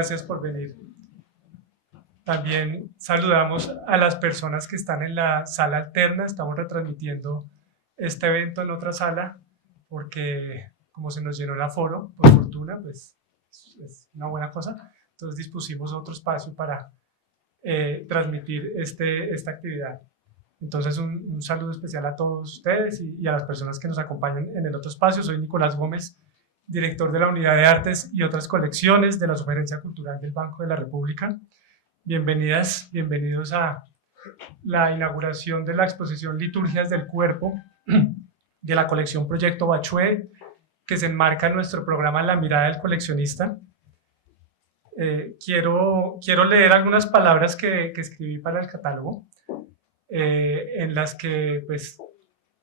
Gracias por venir. También saludamos a las personas que están en la sala alterna. Estamos retransmitiendo este evento en otra sala porque como se nos llenó el aforo, por fortuna, pues es una buena cosa. Entonces dispusimos otro espacio para transmitir esta actividad. Entonces un saludo especial a todos ustedes y a las personas que nos acompañan en el otro espacio. Soy Nicolás Gómez, director de la Unidad de Artes y otras colecciones de la Sugerencia Cultural del Banco de la República. Bienvenidas, bienvenidos a la inauguración de la exposición Liturgias del Cuerpo de la colección Proyecto Bachué, que se enmarca en nuestro programa La Mirada del Coleccionista. Quiero leer algunas palabras que escribí para el catálogo, en las que pues,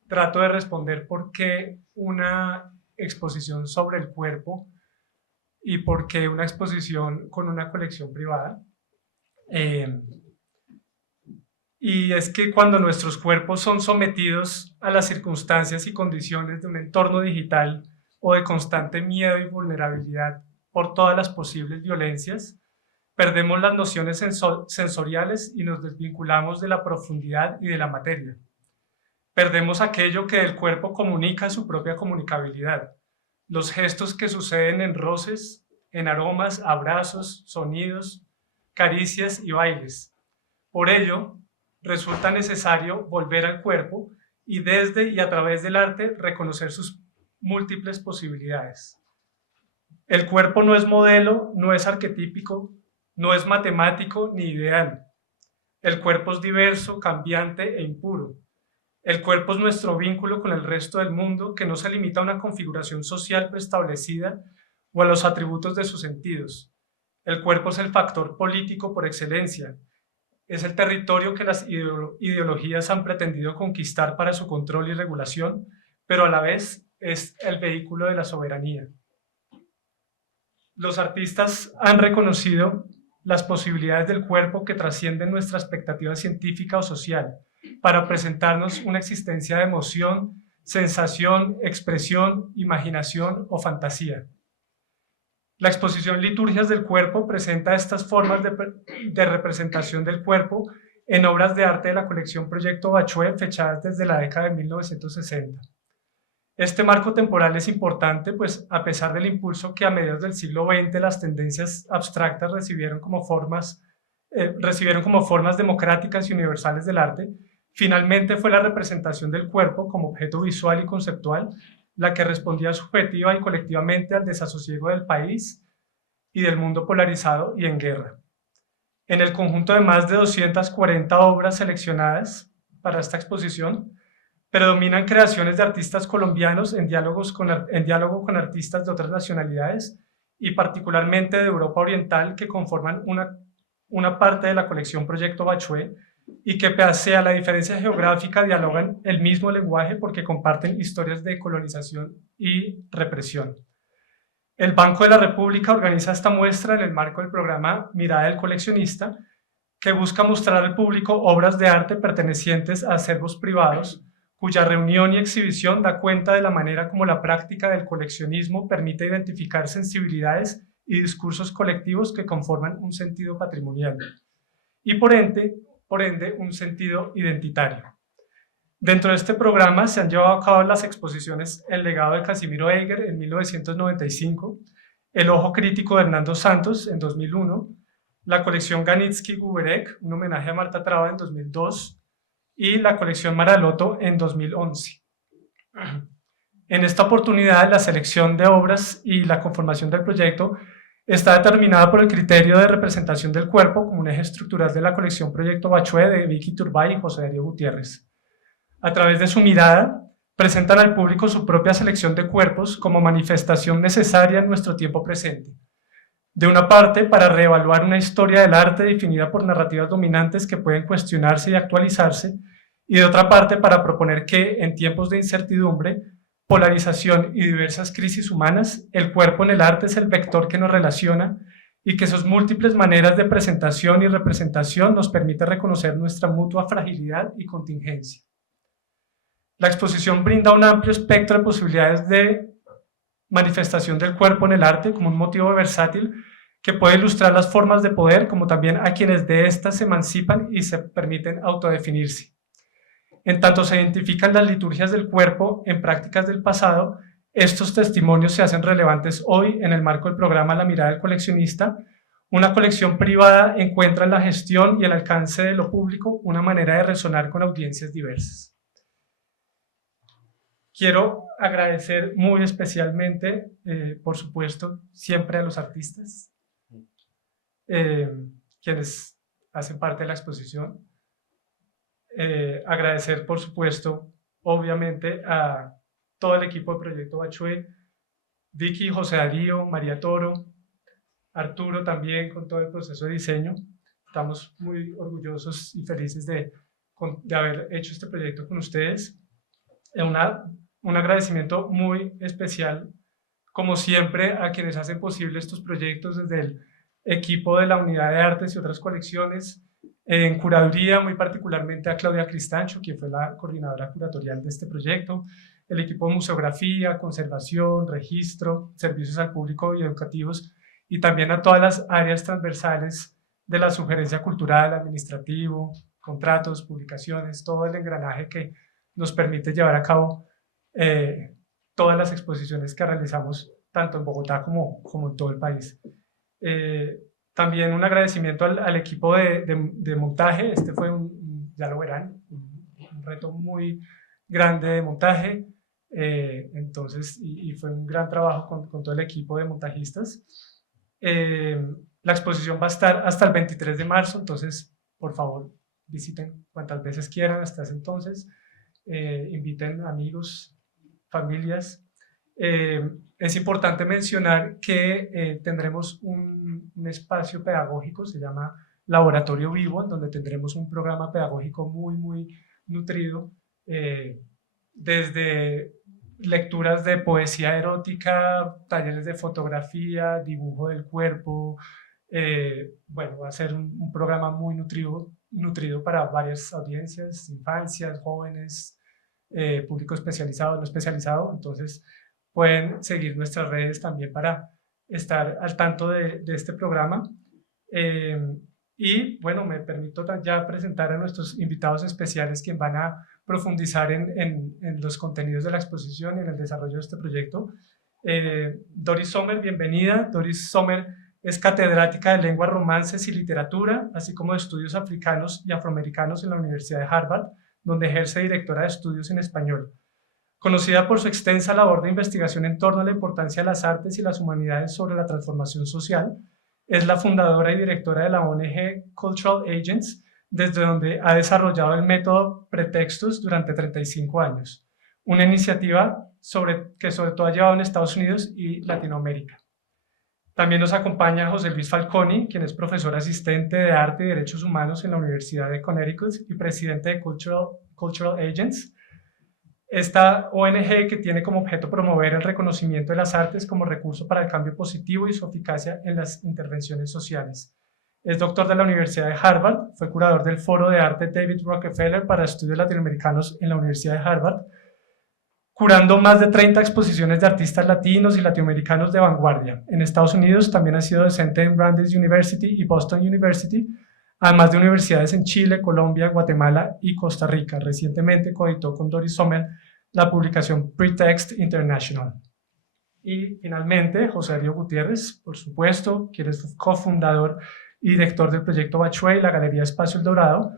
trato de responder por qué una exposición sobre el cuerpo y por qué una exposición con una colección privada. Y es que cuando nuestros cuerpos son sometidos a las circunstancias y condiciones de un entorno digital o de constante miedo y vulnerabilidad por todas las posibles violencias, perdemos las nociones sensoriales y nos desvinculamos de la profundidad y de la materia. Perdemos aquello que el cuerpo comunica su propia comunicabilidad, los gestos que suceden en roces, en aromas, abrazos, sonidos, caricias y bailes. Por ello, resulta necesario volver al cuerpo y desde y a través del arte reconocer sus múltiples posibilidades. El cuerpo no es modelo, no es arquetípico, no es matemático ni ideal. El cuerpo es diverso, cambiante e impuro. El cuerpo es nuestro vínculo con el resto del mundo que no se limita a una configuración social preestablecida o a los atributos de sus sentidos. El cuerpo es el factor político por excelencia. Es el territorio que las ideologías han pretendido conquistar para su control y regulación, pero a la vez es el vehículo de la soberanía. Los artistas han reconocido las posibilidades del cuerpo que trascienden nuestra expectativa científica o social para presentarnos una existencia de emoción, sensación, expresión, imaginación o fantasía. La exposición Liturgias del Cuerpo presenta estas formas de representación del cuerpo en obras de arte de la colección Proyecto Bachué fechadas desde la década de 1960. Este marco temporal es importante, pues a pesar del impulso que a mediados del siglo XX las tendencias abstractas recibieron como formas democráticas y universales del arte, finalmente fue la representación del cuerpo como objeto visual y conceptual la que respondía subjetiva y colectivamente al desasosiego del país y del mundo polarizado y en guerra. En el conjunto de más de 240 obras seleccionadas para esta exposición, predominan creaciones de artistas colombianos en diálogo con artistas de otras nacionalidades y particularmente de Europa Oriental que conforman una parte de la colección Proyecto Bachué y que pese a la diferencia geográfica dialogan el mismo lenguaje porque comparten historias de colonización y represión. El Banco de la República organiza esta muestra en el marco del programa Mirada del Coleccionista, que busca mostrar al público obras de arte pertenecientes a acervos privados cuya reunión y exhibición da cuenta de la manera como la práctica del coleccionismo permite identificar sensibilidades y discursos colectivos que conforman un sentido patrimonial y por ende un sentido identitario. Dentro de este programa se han llevado a cabo las exposiciones El legado de Casimiro Eiger en 1995, El ojo crítico de Hernando Santos en 2001, la colección Ganitsky-Guberek, un homenaje a Marta Traba en 2002, y la colección Maraloto en 2011. En esta oportunidad, la selección de obras y la conformación del proyecto está determinada por el criterio de representación del cuerpo como un eje estructural de la colección Proyecto Bachué de Vicky Turbay y José Darío Gutiérrez. A través de su mirada, presentan al público su propia selección de cuerpos como manifestación necesaria en nuestro tiempo presente. De una parte, para reevaluar una historia del arte definida por narrativas dominantes que pueden cuestionarse y actualizarse, y de otra parte, para proponer que, en tiempos de incertidumbre, polarización y diversas crisis humanas, el cuerpo en el arte es el vector que nos relaciona y que sus múltiples maneras de presentación y representación nos permite reconocer nuestra mutua fragilidad y contingencia. La exposición brinda un amplio espectro de posibilidades de manifestación del cuerpo en el arte como un motivo versátil que puede ilustrar las formas de poder, como también a quienes de éstas se emancipan y se permiten autodefinirse. En tanto se identifican las liturgias del cuerpo en prácticas del pasado, estos testimonios se hacen relevantes hoy en el marco del programa La Mirada del Coleccionista. Una colección privada encuentra en la gestión y el alcance de lo público una manera de resonar con audiencias diversas. Quiero agradecer muy especialmente, por supuesto, siempre a los artistas, quienes hacen parte de la exposición. Agradecer, por supuesto, obviamente, a todo el equipo de Proyecto Bachué, Vicky, José Darío, María Toro, Arturo también con todo el proceso de diseño. Estamos muy orgullosos y felices de haber hecho este proyecto con ustedes. Un agradecimiento muy especial, como siempre, a quienes hacen posible estos proyectos, desde el equipo de la Unidad de Artes y otras colecciones, en curaduría, muy particularmente a Claudia Cristancho, quien fue la coordinadora curatorial de este proyecto, el equipo de museografía, conservación, registro, servicios al público y educativos, y también a todas las áreas transversales de la sugerencia cultural, administrativo, contratos, publicaciones, todo el engranaje que nos permite llevar a cabo todas las exposiciones que realizamos tanto en Bogotá como en todo el país. También un agradecimiento al equipo de montaje. Este fue ya lo verán, un reto muy grande de montaje, entonces, y fue un gran trabajo con todo el equipo de montajistas. La exposición va a estar hasta el 23 de marzo, entonces por favor visiten cuantas veces quieran hasta ese entonces, inviten amigos, familias. Es importante mencionar que tendremos un espacio pedagógico, se llama Laboratorio Vivo, en donde tendremos un programa pedagógico muy nutrido, desde lecturas de poesía erótica, talleres de fotografía, dibujo del cuerpo. Bueno, va a ser un programa muy nutrido para varias audiencias, infancias, jóvenes, público especializado, no especializado. Entonces pueden seguir nuestras redes también para estar al tanto de este programa. Y bueno, me permito ya presentar a nuestros invitados especiales, quienes van a profundizar en los contenidos de la exposición y en el desarrollo de este proyecto. Doris Sommer, bienvenida. Doris Sommer es catedrática de Lengua, Romances y Literatura, así como de Estudios Africanos y Afroamericanos en la Universidad de Harvard, donde ejerce directora de estudios en español. Conocida por su extensa labor de investigación en torno a la importancia de las artes y las humanidades sobre la transformación social, es la fundadora y directora de la ONG Cultural Agents, desde donde ha desarrollado el método Pretextos durante 35 años, una iniciativa que sobre todo ha llevado en Estados Unidos y Latinoamérica. También nos acompaña José Luis Falconi, quien es profesor asistente de Arte y Derechos Humanos en la Universidad de Connecticut y presidente de Cultural Agents. Esta ONG, que tiene como objeto promover el reconocimiento de las artes como recurso para el cambio positivo y su eficacia en las intervenciones sociales. Es doctor de la Universidad de Harvard, fue curador del Foro de Arte David Rockefeller para Estudios Latinoamericanos en la Universidad de Harvard, curando más de 30 exposiciones de artistas latinos y latinoamericanos de vanguardia. En Estados Unidos también ha sido docente en Brandeis University y Boston University, además de universidades en Chile, Colombia, Guatemala y Costa Rica. Recientemente coeditó con Doris Sommer la publicación Pretext International. Y finalmente, José Darío Gutiérrez, por supuesto, quien es cofundador y director del proyecto Bachué y la Galería Espacio El Dorado,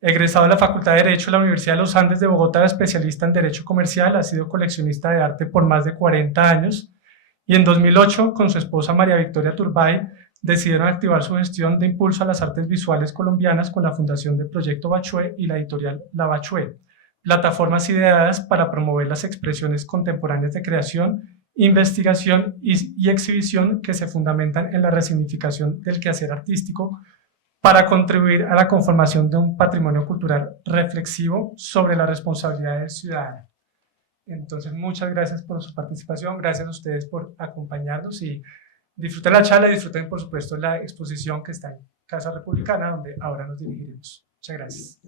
egresado de la Facultad de Derecho de la Universidad de los Andes de Bogotá, especialista en Derecho Comercial, ha sido coleccionista de arte por más de 40 años, y en 2008, con su esposa María Victoria Turbay, decidieron activar su gestión de impulso a las artes visuales colombianas con la fundación del Proyecto Bachué y la editorial La Bachué, plataformas ideadas para promover las expresiones contemporáneas de creación, investigación y exhibición que se fundamentan en la resignificación del quehacer artístico para contribuir a la conformación de un patrimonio cultural reflexivo sobre la responsabilidad del ciudadano. Entonces, muchas gracias por su participación, gracias a ustedes por acompañarnos y disfruten la charla y disfruten, por supuesto, la exposición que está en Casa Republicana, donde ahora nos dirigiremos. Muchas gracias.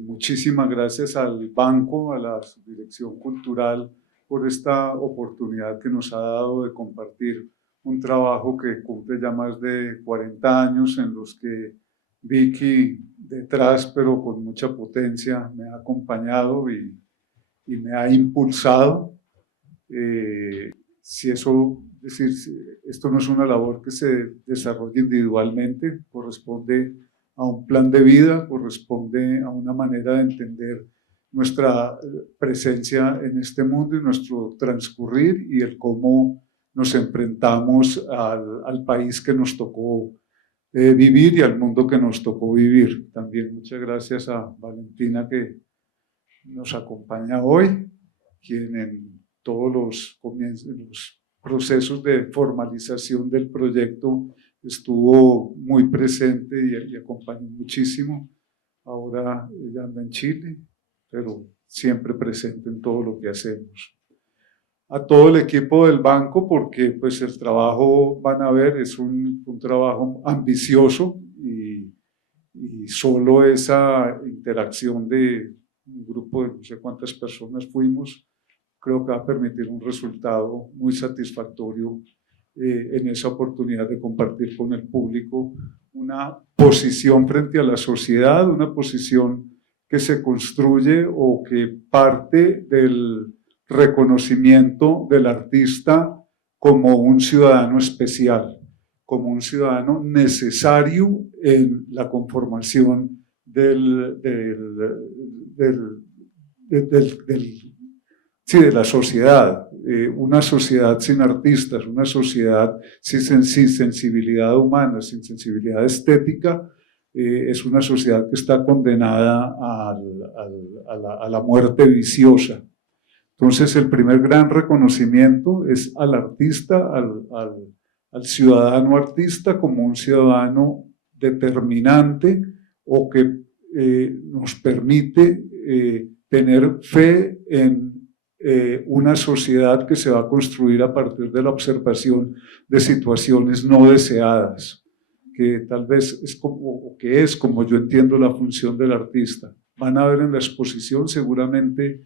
Muchísimas gracias al Banco, a la Subdirección Cultural, por esta oportunidad que nos ha dado de compartir un trabajo que cumple ya más de 40 años en los que Vicky detrás, pero con mucha potencia, me ha acompañado y me ha impulsado. Si eso, es decir, esto no es una labor que se desarrolle individualmente, corresponde a un plan de vida, corresponde a una manera de entender nuestra presencia en este mundo y nuestro transcurrir y el cómo nos enfrentamos al país que nos tocó vivir y al mundo que nos tocó vivir. También muchas gracias a Valentina que nos acompaña hoy, quien en todos los procesos de formalización del proyecto estuvo muy presente y acompañó muchísimo. Ahora ella anda en Chile, pero siempre presente en todo lo que hacemos. A todo el equipo del banco, porque pues el trabajo, van a ver, es un trabajo ambicioso y solo esa interacción de un grupo de no sé cuántas personas fuimos, creo que va a permitir un resultado muy satisfactorio en esa oportunidad de compartir con el público una posición frente a la sociedad, una posición que se construye o que parte del reconocimiento del artista como un ciudadano especial, como un ciudadano necesario en la conformación de la sociedad. Una sociedad sin artistas, una sociedad sin sensibilidad humana, sin sensibilidad estética, es una sociedad que está condenada a la muerte viciosa. Entonces, el primer gran reconocimiento es al artista, al ciudadano artista como un ciudadano determinante o que nos permite tener fe en una sociedad que se va a construir a partir de la observación de situaciones no deseadas, que tal vez es como yo entiendo la función del artista. Van a ver en la exposición seguramente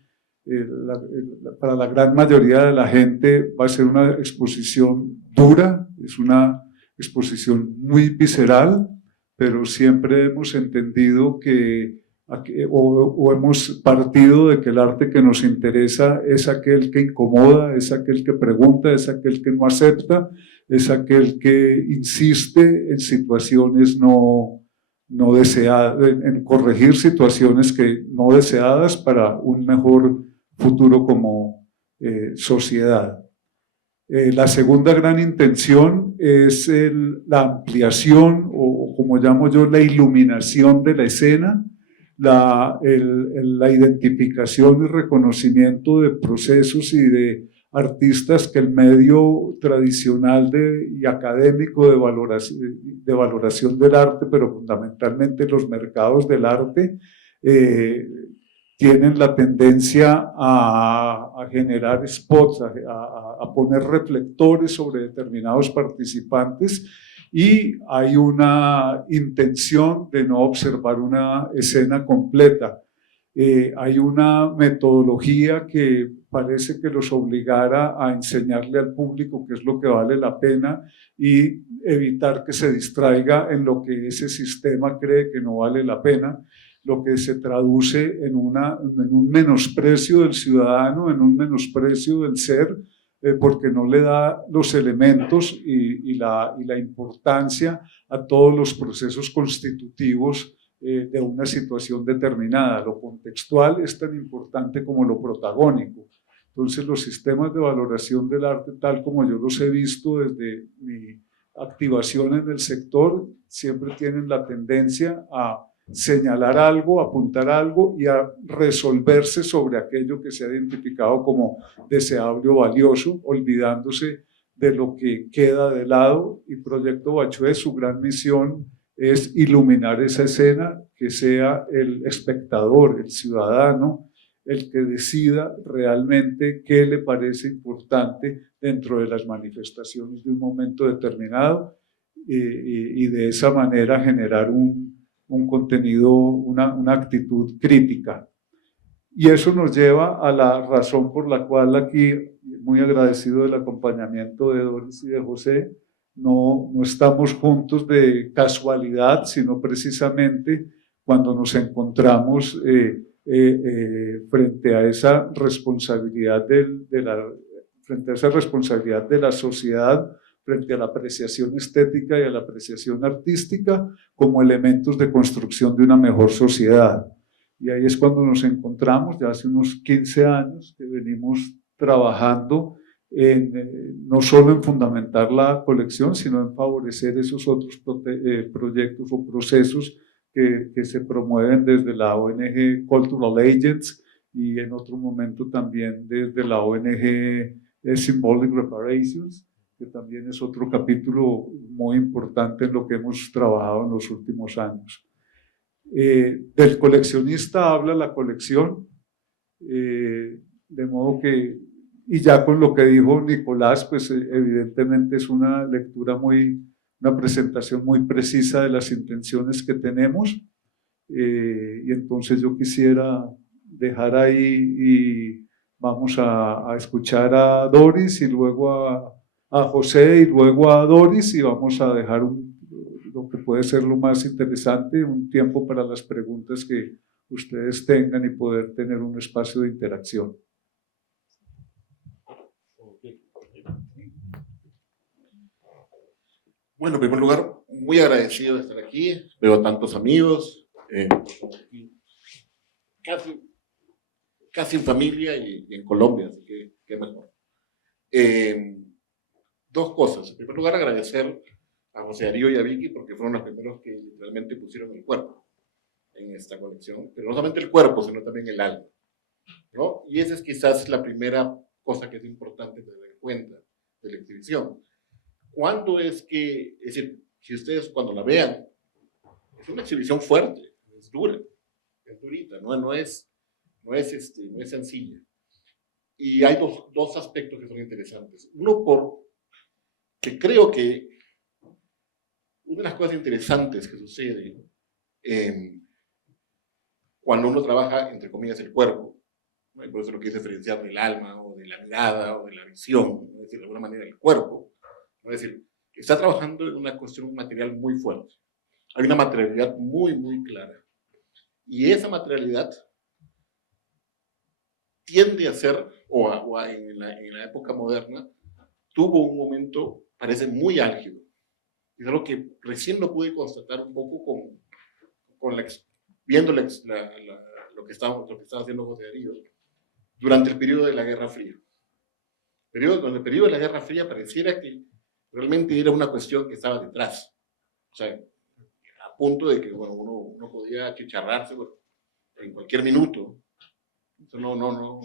para la gran mayoría de la gente va a ser una exposición dura, es una exposición muy visceral, pero siempre hemos entendido o hemos partido de que el arte que nos interesa es aquel que incomoda, es aquel que pregunta, es aquel que no acepta, es aquel que insiste en situaciones no deseadas, en corregir situaciones no deseadas para un mejor futuro como sociedad. La segunda gran intención es la ampliación o como llamo yo, la iluminación de la escena, la identificación y reconocimiento de procesos y de artistas que el medio tradicional y académico de valoración del arte, pero fundamentalmente los mercados del arte, tienen la tendencia a generar spots, a poner reflectores sobre determinados participantes, y hay una intención de no observar una escena completa. Hay una metodología que parece que los obligara a enseñarle al público qué es lo que vale la pena y evitar que se distraiga en lo que ese sistema cree que no vale la pena, lo que se traduce en un menosprecio del ciudadano, en un menosprecio del ser, porque no le da los elementos y la importancia a todos los procesos constitutivos de una situación determinada. Lo contextual es tan importante como lo protagónico. Entonces, los sistemas de valoración del arte, tal como yo los he visto desde mi activación en el sector, siempre tienen la tendencia a señalar algo, apuntar algo y a resolverse sobre aquello que se ha identificado como deseable o valioso, olvidándose de lo que queda de lado. Y Proyecto Bachué, su gran misión es iluminar esa escena, que sea el espectador, el ciudadano, el que decida realmente qué le parece importante dentro de las manifestaciones de un momento determinado, y de esa manera generar un contenido, una actitud crítica. Y eso nos lleva a la razón por la cual aquí, muy agradecido del acompañamiento de Doris y de José, no estamos juntos de casualidad, sino precisamente cuando nos encontramos frente a esa responsabilidad frente a esa responsabilidad de la sociedad, frente a la apreciación estética y a la apreciación artística como elementos de construcción de una mejor sociedad. Y ahí es cuando nos encontramos, ya hace unos 15 años que venimos trabajando no solo en fundamentar la colección, sino en favorecer esos otros proyectos o procesos que se promueven desde la ONG Cultural Agents y en otro momento también desde la ONG Symbolic Reparations, que también es otro capítulo muy importante en lo que hemos trabajado en los últimos años. Del coleccionista habla la colección, de modo que, y ya con lo que dijo Nicolás, pues evidentemente es una lectura una presentación muy precisa de las intenciones que tenemos, y entonces yo quisiera dejar ahí y vamos a escuchar a Doris y luego a José y luego a Doris y vamos a dejar lo que puede ser lo más interesante, un tiempo para las preguntas que ustedes tengan y poder tener un espacio de interacción. Bueno, en primer lugar, muy agradecido de estar aquí. Veo tantos amigos, casi en familia y en Colombia, así que qué mejor. Dos cosas. En primer lugar, agradecer a José Darío y a Vicky porque fueron los primeros que realmente pusieron el cuerpo en esta colección, pero no solamente el cuerpo, sino también el alma, ¿no? Y esa es quizás la primera cosa que es importante tener en cuenta de la exhibición. ¿Cuándo es que, es decir, si ustedes cuando la vean, es una exhibición fuerte, es dura, es durita, no es sencilla. Y hay dos aspectos que son interesantes. Uno, que creo que una de las cosas interesantes que sucede cuando uno trabaja, entre comillas, el cuerpo, ¿no? Y por eso lo quise diferenciar del alma, o de la mirada, o de la visión, ¿no? Es decir, de alguna manera el cuerpo, ¿no? Es decir, está trabajando en una cuestión material muy fuerte. Hay una materialidad muy clara. Y esa materialidad tiende a ser, en la época moderna, tuvo un momento, parece muy álgido. Es algo que recién lo pude constatar un poco viendo lo que estaba haciendo José Darío durante el periodo de la Guerra Fría. Durante el periodo de la Guerra Fría pareciera que realmente era una cuestión que estaba detrás. O sea, a punto de que bueno, uno podía achicharrarse en cualquier minuto. Eso no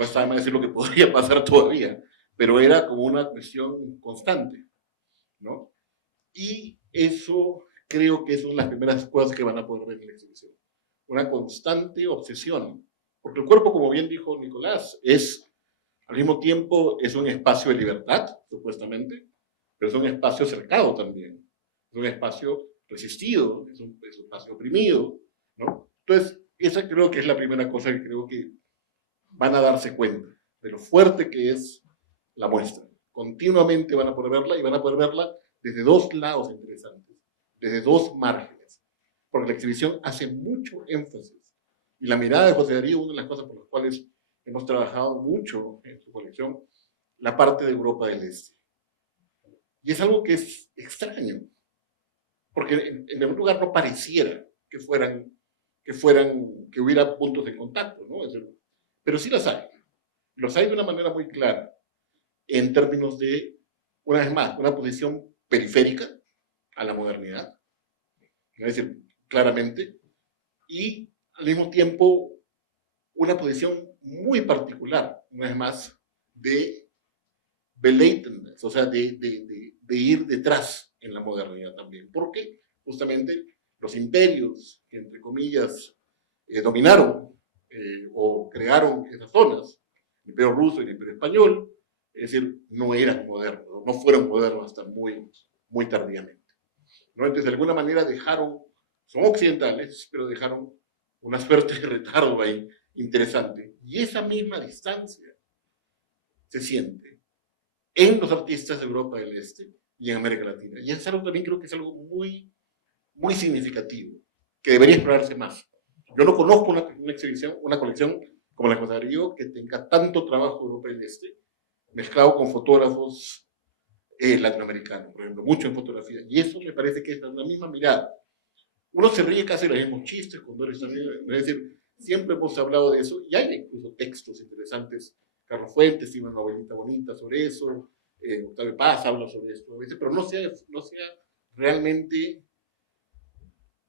está mal decir lo que podría pasar todavía, pero era como una cuestión constante, ¿no? Y eso creo que es una de las primeras cosas que van a poder ver en la exhibición. Una constante obsesión. Porque el cuerpo, como bien dijo Nicolás, al mismo tiempo es un espacio de libertad, supuestamente, pero es un espacio cercado también. Es un espacio resistido, es un espacio oprimido, ¿no? Entonces, esa creo que es la primera cosa que creo que van a darse cuenta de lo fuerte que es la muestra. Continuamente van a poder verla y van a poder verla desde dos lados interesantes, desde dos márgenes, porque la exhibición hace mucho énfasis. Y la mirada de José Darío, una de las cosas por las cuales hemos trabajado mucho en su colección, la parte de Europa del Este. Y es algo que es extraño, porque en primer lugar no pareciera que hubiera puntos de contacto, ¿no? Pero sí las hay. Los hay de una manera muy clara, en términos de, una vez más, una posición periférica a la modernidad, es decir, claramente, y al mismo tiempo una posición muy particular, una vez más, de belatedness, o sea, de ir detrás en la modernidad también, porque justamente los imperios que, entre comillas, dominaron o crearon esas zonas, el imperio ruso y el imperio español, es decir, no eran modernos, no fueron modernos hasta muy tardíamente, ¿no? Entonces, de alguna manera son occidentales, pero dejaron una suerte de retardo ahí interesante. Y esa misma distancia se siente en los artistas de Europa del Este y en América Latina. Y es algo también creo que es algo muy, muy significativo, que debería explorarse más. Yo no conozco una exhibición, una colección como la de Darío que tenga tanto trabajo de Europa del Este, mezclado con fotógrafos latinoamericanos, por ejemplo, mucho en fotografía. Y eso me parece que es la misma mirada. Uno se ríe casi de los mismos chistes con Doris también, es decir, siempre hemos hablado de eso, y hay incluso textos interesantes. Carlos Fuentes tiene una novelita bonita sobre eso, Octavio Paz habla sobre esto a veces, pero no se ha realmente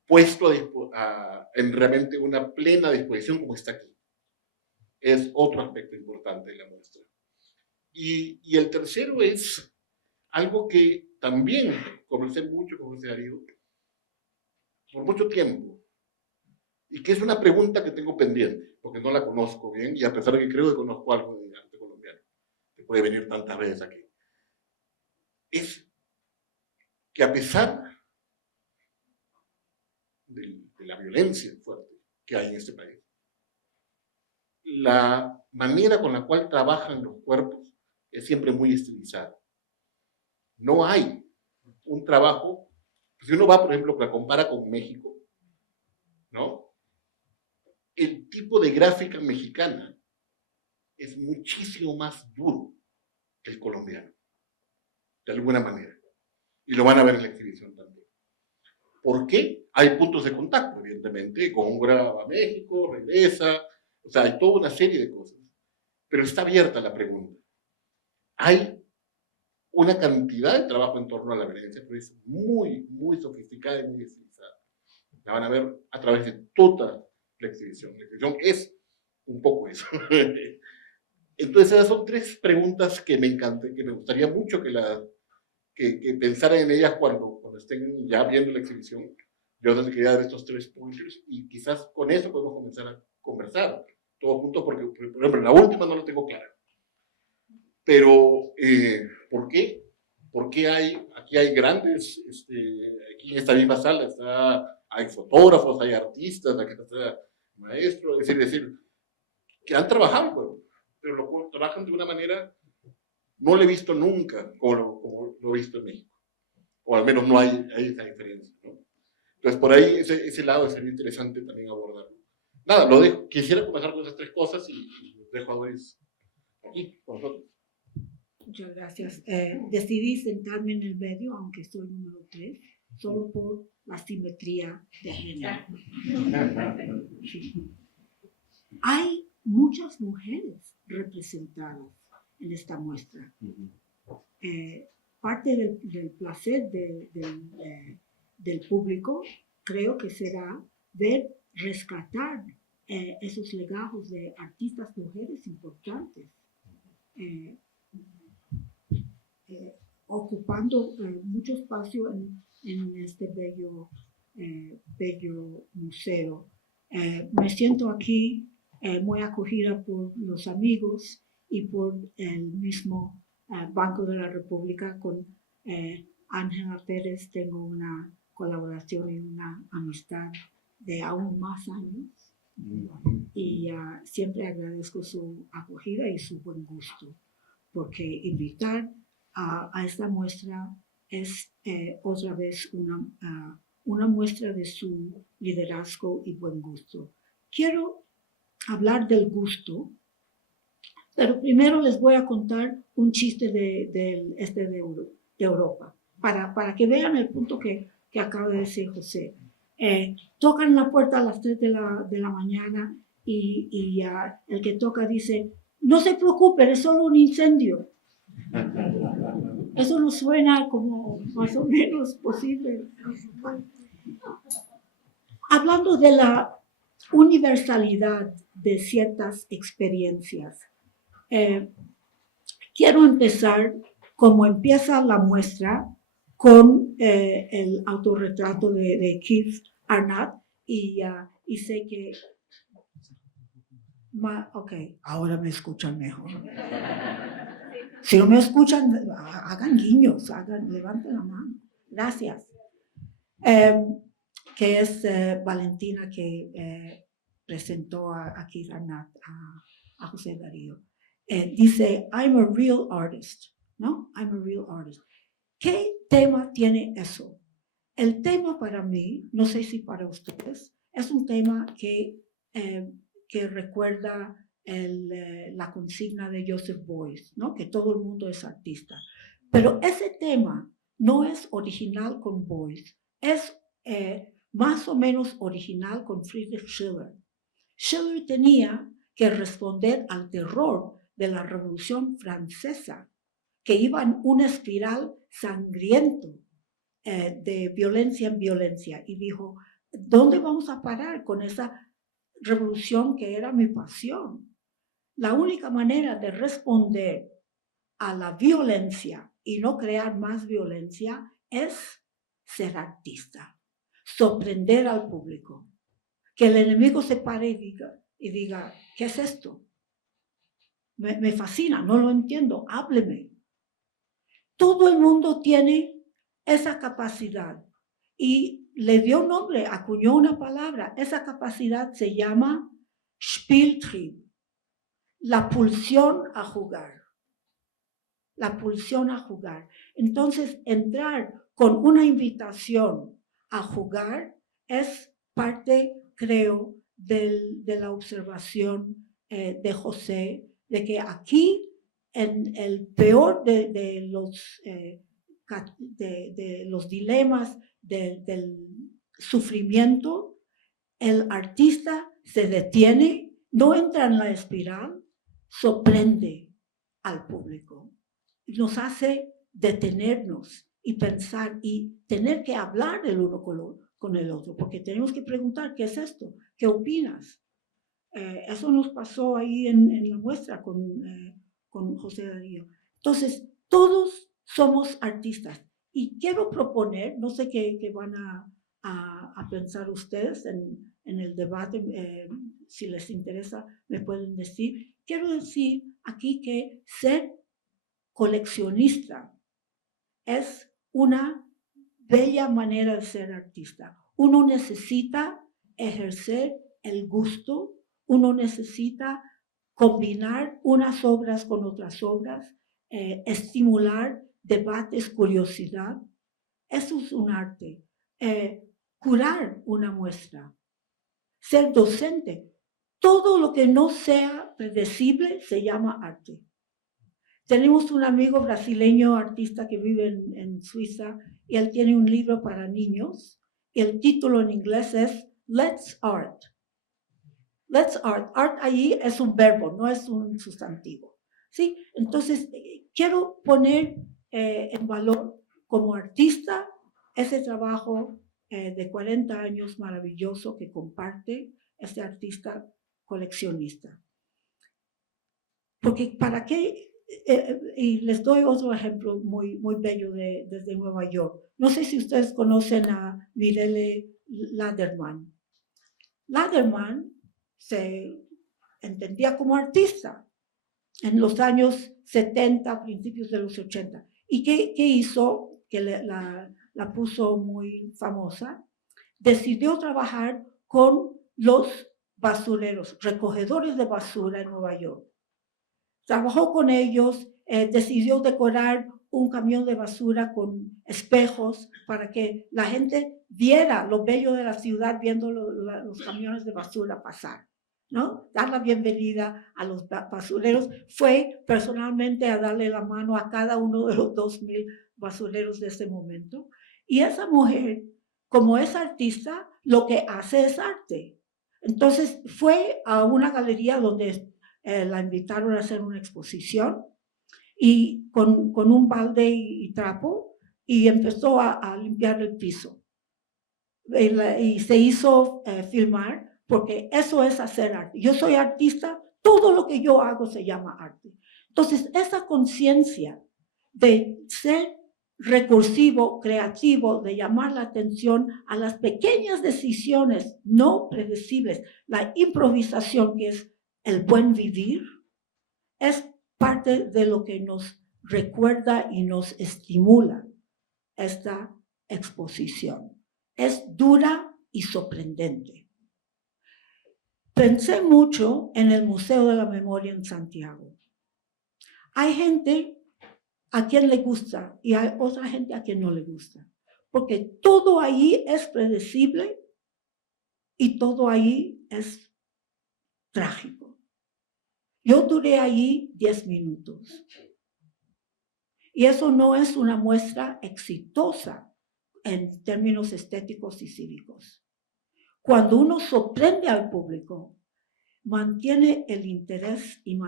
puesto en realmente una plena disposición como está aquí. Es otro aspecto importante de la muestra. Y el tercero es algo que también conversé mucho con José Darío por mucho tiempo, y que es una pregunta que tengo pendiente, porque no la conozco bien, y a pesar de que creo que conozco algo de arte colombiano, que puede venir tantas veces aquí, es que a pesar de la violencia fuerte que hay en este país, la manera con la cual trabajan los cuerpos es siempre muy estilizada. No hay un trabajo, si uno va, por ejemplo, la compara con México, ¿no? El tipo de gráfica mexicana es muchísimo más duro que el colombiano, de alguna manera. Y lo van a ver en la exhibición también. ¿Por qué? Hay puntos de contacto, evidentemente. Góngora va a México, regresa. O sea, hay toda una serie de cosas. Pero está abierta la pregunta. Hay una cantidad de trabajo en torno a la violencia, pero es muy, muy sofisticada y muy estilizada. La van a ver a través de toda la exhibición. La exhibición es un poco eso. Entonces, esas son tres preguntas que me encantan, que me gustaría mucho que pensaran en ellas cuando estén ya viendo la exhibición. Yo les quería dar estos 3 puntos y quizás con eso podemos comenzar a conversar todos juntos, porque, por ejemplo, la última no la tengo clara. Pero, ¿por qué? Porque aquí hay grandes, aquí en esta misma sala hay fotógrafos, hay artistas, aquí está maestros, es decir, que han trabajado, pero lo trabajan de una manera, no lo he visto nunca como lo he visto en México, o al menos no hay esa diferencia, ¿no? Entonces, por ahí, ese lado sería interesante también abordarlo. Nada, lo dejo. Quisiera comenzar con esas 3 cosas y los dejo a Doris aquí con nosotros. Muchas gracias. Decidí sentarme en el medio, aunque soy número 3, solo por la simetría de género. Sí. Hay muchas mujeres representadas en esta muestra. Parte del placer del público creo que será rescatar esos legajos de artistas mujeres importantes. Ocupando mucho espacio en este bello museo. Me siento aquí muy acogida por los amigos y por el mismo Banco de la República. Con Ángela Pérez tengo una colaboración y una amistad de aún más años, y siempre agradezco su acogida y su buen gusto, porque invitar a esta muestra es otra vez una muestra de su liderazgo y buen gusto. Quiero hablar del gusto, pero primero les voy a contar un chiste de Europa, para que vean el punto que acaba de decir José. Tocan la puerta a las 3 de la mañana y el que toca dice: no se preocupen, es solo un incendio. Eso nos suena como más o menos posible. Hablando de la universalidad de ciertas experiencias, quiero empezar como empieza la muestra, con el autorretrato de Keith Arnott, y sé que... Ok, ahora me escuchan mejor. Si no me escuchan, hagan guiños, levanten la mano. Gracias. Que es Valentina, que presentó aquí a José Darío. Dice, I'm a real artist, ¿no? I'm a real artist. ¿Qué tema tiene eso? El tema para mí, no sé si para ustedes, es un tema que recuerda la consigna de Joseph Beuys, ¿no? Que todo el mundo es artista. Pero ese tema no es original con Beuys, es más o menos original con Friedrich Schiller. Schiller tenía que responder al terror de la Revolución Francesa, que iba en una espiral sangriento de violencia en violencia, y dijo, ¿dónde vamos a parar con esa revolución que era mi pasión? La única manera de responder a la violencia y no crear más violencia es ser artista, sorprender al público, que el enemigo se pare y diga, ¿qué es esto? Me fascina, no lo entiendo, hábleme. Todo el mundo tiene esa capacidad y le dio nombre, acuñó una palabra. Esa capacidad se llama Spieltrieb, la pulsión a jugar. La pulsión a jugar. Entonces, entrar con una invitación a jugar es parte, creo, de la observación de José, de que aquí, en el peor de los dilemas del sufrimiento, el artista se detiene, no entra en la espiral, sorprende al público. Nos hace detenernos y pensar y tener que hablar el uno con el otro, porque tenemos que preguntar, ¿qué es esto? ¿Qué opinas? Eso nos pasó ahí en la muestra con José Darío. Entonces, todos somos artistas. Y quiero proponer, no sé qué van a pensar ustedes en el debate, si les interesa, me pueden decir. Quiero decir aquí que ser coleccionista es una bella manera de ser artista. Uno necesita ejercer el gusto, uno necesita combinar unas obras con otras obras, estimular debates, curiosidad. Eso es un arte. Curar una muestra, ser docente. Todo lo que no sea predecible se llama arte. Tenemos un amigo brasileño, artista que vive en Suiza, y él tiene un libro para niños. El título en inglés es Let's Art. Let's Art. Art ahí es un verbo, no es un sustantivo. ¿Sí? Entonces, quiero poner en valor como artista ese trabajo de 40 años maravilloso que comparte este artista coleccionista. Porque ¿para qué? Y les doy otro ejemplo muy, muy bello desde Nueva York. No sé si ustedes conocen a Mirelle Laderman. Laderman se entendía como artista en los años 70, principios de los 80. ¿Y qué hizo? Que la puso muy famosa. Decidió trabajar con los basureros, recogedores de basura en Nueva York. Trabajó con ellos, decidió decorar un camión de basura con espejos para que la gente viera lo bello de la ciudad viendo los camiones de basura pasar, ¿no? Dar la bienvenida a los basureros. Fue personalmente a darle la mano a cada uno de los 2,000 basureros de ese momento. Y esa mujer, como es artista, lo que hace es arte. Entonces fue a una galería donde la invitaron a hacer una exposición y con un balde y trapo, y empezó a limpiar el piso. Y se hizo filmar, porque eso es hacer arte. Yo soy artista, todo lo que yo hago se llama arte. Entonces, esa conciencia de ser recursivo, creativo, de llamar la atención a las pequeñas decisiones no predecibles, la improvisación, que es el buen vivir, es parte de lo que nos recuerda y nos estimula esta exposición. Es dura y sorprendente. pensé mucho en el Museo de la Memoria en Santiago. Hay gente a quien le gusta y hay otra gente a quien no le gusta, porque todo ahí es predecible y todo ahí es trágico. Yo duré allí 10 minutos. Y eso no es una muestra exitosa en términos estéticos y cívicos. Cuando uno sorprende al público, mantiene el interés y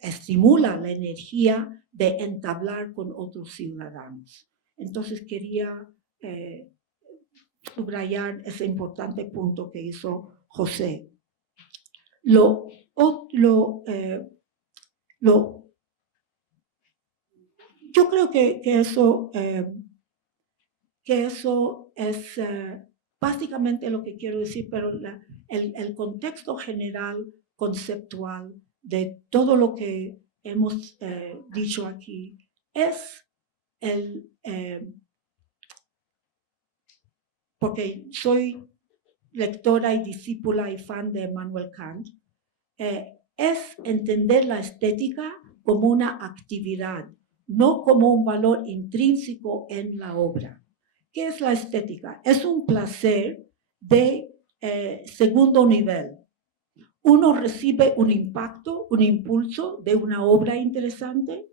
estimula la energía de entablar con otros ciudadanos. Entonces quería subrayar ese importante punto que hizo José. Yo creo que eso es básicamente lo que quiero decir, pero el contexto general, conceptual de todo lo que hemos dicho aquí es porque soy lectora y discípula y fan de Immanuel Kant, es entender la estética como una actividad, no como un valor intrínseco en la obra. ¿Qué es la estética? Es un placer de segundo nivel. Uno recibe un impacto, un impulso de una obra interesante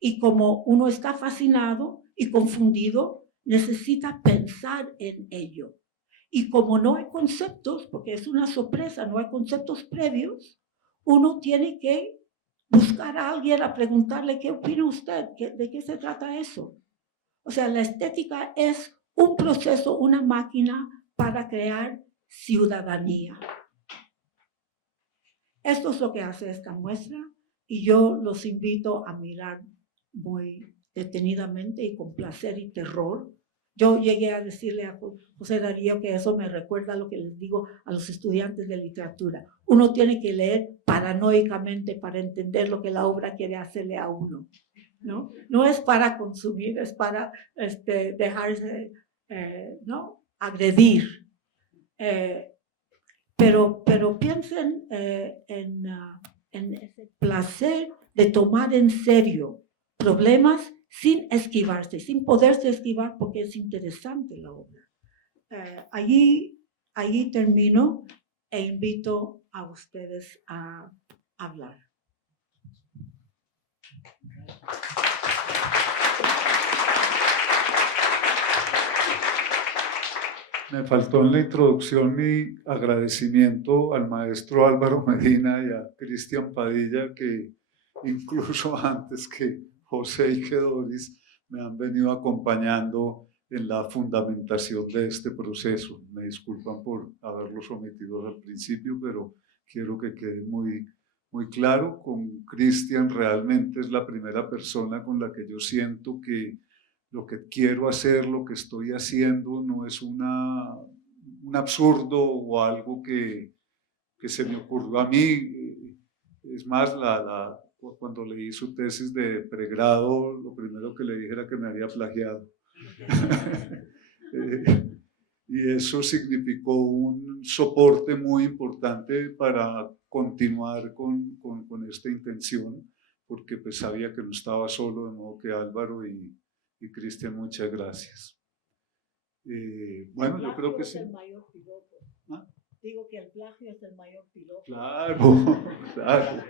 y como uno está fascinado y confundido, necesita pensar en ello. Y como no hay conceptos, porque es una sorpresa, no hay conceptos previos, uno tiene que buscar a alguien a preguntarle, ¿qué opina usted? ¿De qué se trata eso? O sea, la estética es un proceso, una máquina para crear ciudadanía. Esto es lo que hace esta muestra y yo los invito a mirar muy detenidamente y con placer y terror. Yo llegué a decirle a José Darío que eso me recuerda a lo que les digo a los estudiantes de literatura. Uno tiene que leer paranoicamente para entender lo que la obra quiere hacerle a uno. ¿No? No es para consumir, es para dejarse ¿no? agredir. Pero piensen en ese placer de tomar en serio problemas sin esquivarse, sin poderse esquivar porque es interesante la obra. Allí termino e invito a ustedes a hablar. Me faltó en la introducción mi agradecimiento al maestro Álvaro Medina y a Cristian Padilla, que incluso antes que José y que Doris me han venido acompañando en la fundamentación de este proceso. Me disculpan por haberlos omitido al principio, pero quiero que quede muy claro. Con Cristian realmente es la primera persona con la que yo siento que lo que quiero hacer, lo que estoy haciendo, no es un absurdo o algo que se me ocurrió a mí. Es más, cuando leí su tesis de pregrado, lo primero que le dije era que me había plagiado. Y eso significó un soporte muy importante para continuar con esta intención, porque pues sabía que no estaba solo, de modo que Álvaro y Cristian, muchas gracias. Bueno, yo creo que sí. El mayor piloto. ¿Ah? Digo que el plagio es el mayor piloto. Claro, claro.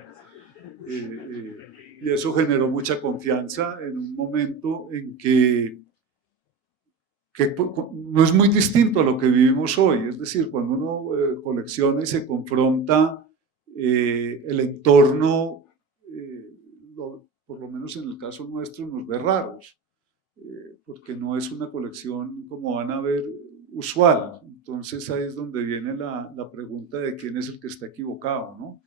Y eso generó mucha confianza en un momento en que no es muy distinto a lo que vivimos hoy. Es decir, cuando uno colecciona y se confronta, el entorno, por lo menos en el caso nuestro, nos ve raros. Porque no es una colección como van a ver usual. Entonces ahí es donde viene la pregunta de quién es el que está equivocado, ¿no?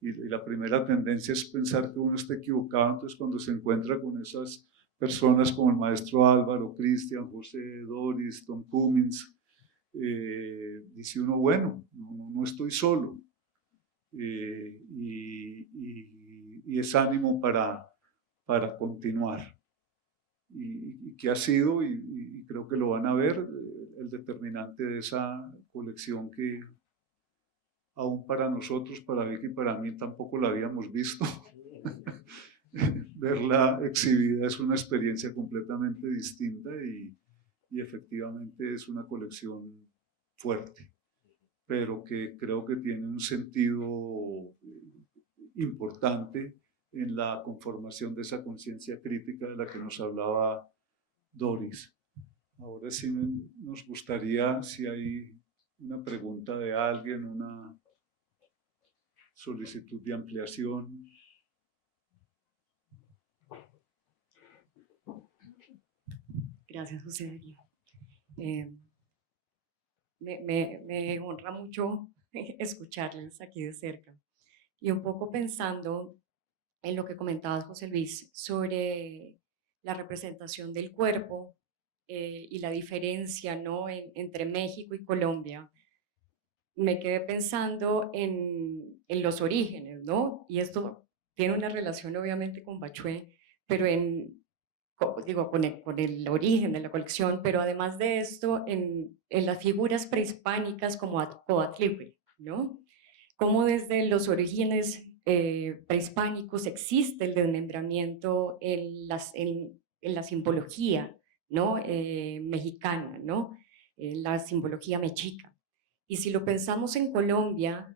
Y la primera tendencia es pensar que uno está equivocado. Entonces cuando se encuentra con esas personas como el maestro Álvaro, Cristian, José, Doris, Tom Cummins, dice uno, bueno, no estoy solo. Y es ánimo para continuar. Y que ha sido, y creo que lo van a ver, el determinante de esa colección que aún para nosotros, para Vicky y para mí tampoco la habíamos visto. Verla exhibida es una experiencia completamente distinta y efectivamente es una colección fuerte, pero que creo que tiene un sentido importante en la conformación de esa conciencia crítica de la que nos hablaba Doris. Ahora sí nos gustaría, si hay una pregunta de alguien, una solicitud de ampliación. Gracias, José Darío. Me honra mucho escucharles aquí de cerca. Y un poco pensando en lo que comentabas, José Luis, sobre la representación del cuerpo y la diferencia, ¿no?, entre México y Colombia. Me quedé pensando en los orígenes, ¿no? Y esto tiene una relación obviamente con Bachué, pero con el origen de la colección, pero además de esto, en las figuras prehispánicas como Coatlicue, ¿no? Cómo desde los orígenes prehispánicos existe el desmembramiento en la simbología, ¿no?, mexicana, ¿no?, la simbología mexica. Y si lo pensamos en Colombia,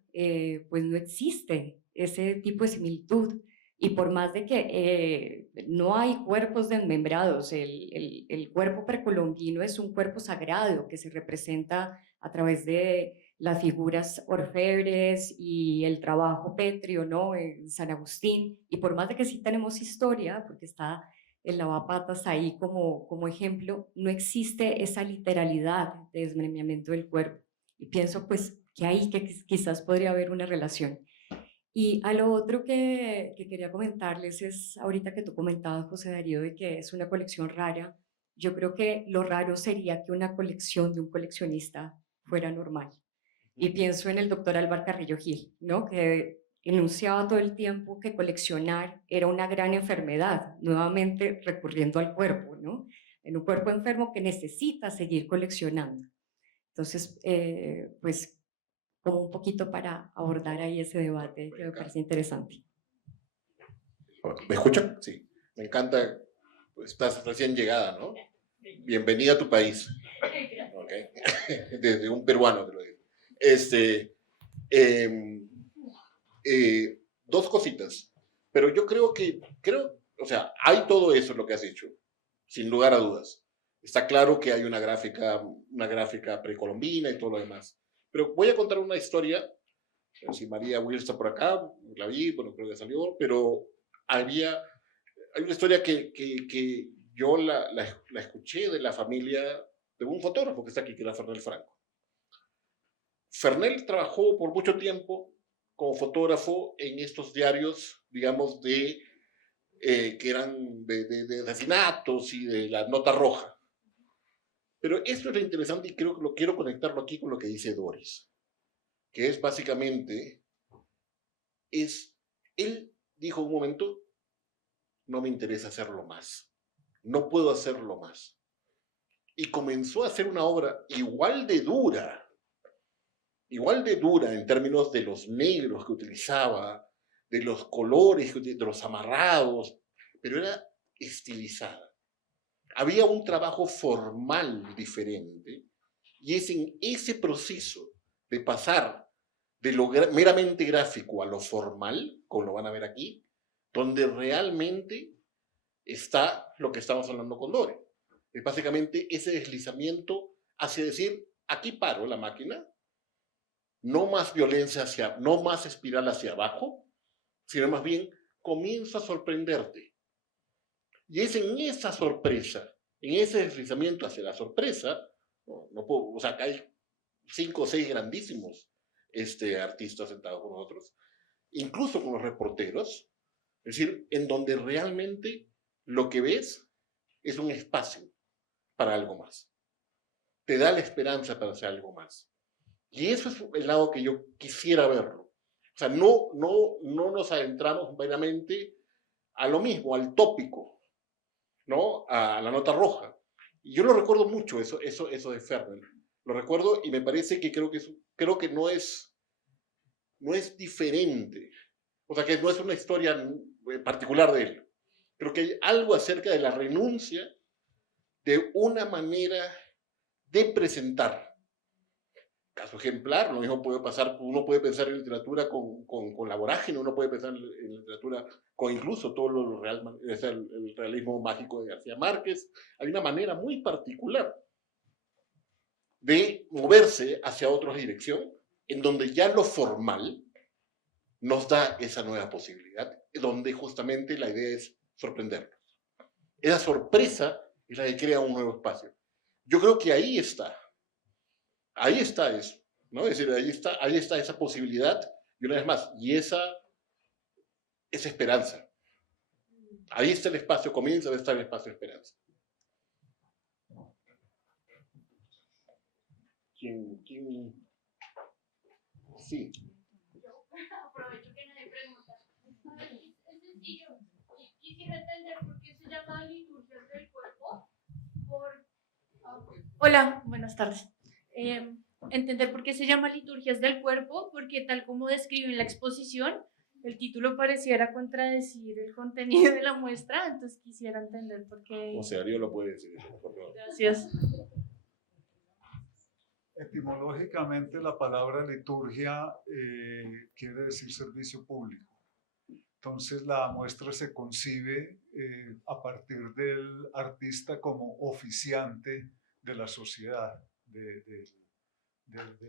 pues no existe ese tipo de similitud. Y por más de que no hay cuerpos desmembrados, el cuerpo precolombino es un cuerpo sagrado que se representa a través de las figuras orfebres y el trabajo pétreo, ¿no?, en San Agustín. Y por más de que sí tenemos historia, porque está el lavapatas ahí como ejemplo, no existe esa literalidad de desmembramiento del cuerpo. Y pienso pues que ahí que quizás podría haber una relación. Y a lo otro que quería comentarles es, ahorita que tú comentabas, José Darío, de que es una colección rara, yo creo que lo raro sería que una colección de un coleccionista fuera normal. Y pienso en el doctor Álvaro Carrillo Gil, ¿no?, que enunciaba todo el tiempo que coleccionar era una gran enfermedad, nuevamente recurriendo al cuerpo, ¿no?, en un cuerpo enfermo que necesita seguir coleccionando. Entonces, pues como un poquito para abordar ahí ese debate que me parece interesante. ¿Me escuchan? Sí. Me encanta, pues, estás recién llegada, ¿no? Bienvenida a tu país. Okay. Desde un peruano te lo digo. Dos cositas. Pero yo creo, o sea, hay todo eso lo que has dicho, sin lugar a dudas. Está claro que hay una gráfica precolombina y todo lo demás. Pero voy a contar una historia. Si María Will está por acá, la vi, bueno, creo que salió, pero hay una historia que yo la escuché de la familia de un fotógrafo que está aquí, que era Fernel Franco. Fernel trabajó por mucho tiempo como fotógrafo en estos diarios, digamos, que eran de asesinatos y de la nota roja. Pero esto es lo interesante y creo que lo quiero conectarlo aquí con lo que dice Doris, que es básicamente, él dijo un momento, no me interesa hacerlo más, no puedo hacerlo más. Y comenzó a hacer una obra igual de dura en términos de los negros que utilizaba, de los colores, de los amarrados, pero era estilizada. Había un trabajo formal diferente y es en ese proceso de pasar de lo meramente gráfico a lo formal, como lo van a ver aquí, donde realmente está lo que estamos hablando con Dore. Es básicamente ese deslizamiento hacia decir, aquí paro la máquina, no más violencia no más espiral hacia abajo, sino más bien comienzo a sorprenderte. Y es en esa sorpresa, en ese deslizamiento hacia la sorpresa, no puedo, o sea, acá hay 5 o 6 grandísimos artistas sentados con nosotros, incluso con los reporteros, es decir, en donde realmente lo que ves es un espacio para algo más. Te da la esperanza para hacer algo más. Y eso es el lado que yo quisiera verlo. O sea, no nos adentramos meramente a lo mismo, al tópico, ¿no?, a la nota roja. Y yo lo recuerdo mucho, eso de Fernel. Lo recuerdo y me parece que creo que no es no es diferente, o sea, que no es una historia particular de él, pero que hay algo acerca de la renuncia de una manera de presentar. Caso ejemplar, lo mismo puede pasar, uno puede pensar en literatura con la vorágine, uno puede pensar en literatura con incluso todo lo real, es el realismo mágico de García Márquez. Hay una manera muy particular de moverse hacia otra dirección, en donde ya lo formal nos da esa nueva posibilidad, donde justamente la idea es sorprendernos. Esa sorpresa es la que crea un nuevo espacio. Yo creo que ahí está eso, ¿no? Es decir, ahí está esa posibilidad, y una vez más, y esa esperanza. Ahí está el espacio, comienza a estar el espacio de esperanza. ¿Quién? Sí. Yo aprovecho que nadie pregunta. Es sencillo. Quisiera entender por qué se llama liturgias del cuerpo. Hola, buenas tardes. Entender por qué se llama liturgias del cuerpo, porque tal como describe en la exposición, el título pareciera contradecir el contenido de la muestra, entonces quisiera entender por qué. O sea, Dios lo puede decir. Gracias. Etimológicamente la palabra liturgia quiere decir servicio público. Entonces la muestra se concibe a partir del artista como oficiante de la sociedad, de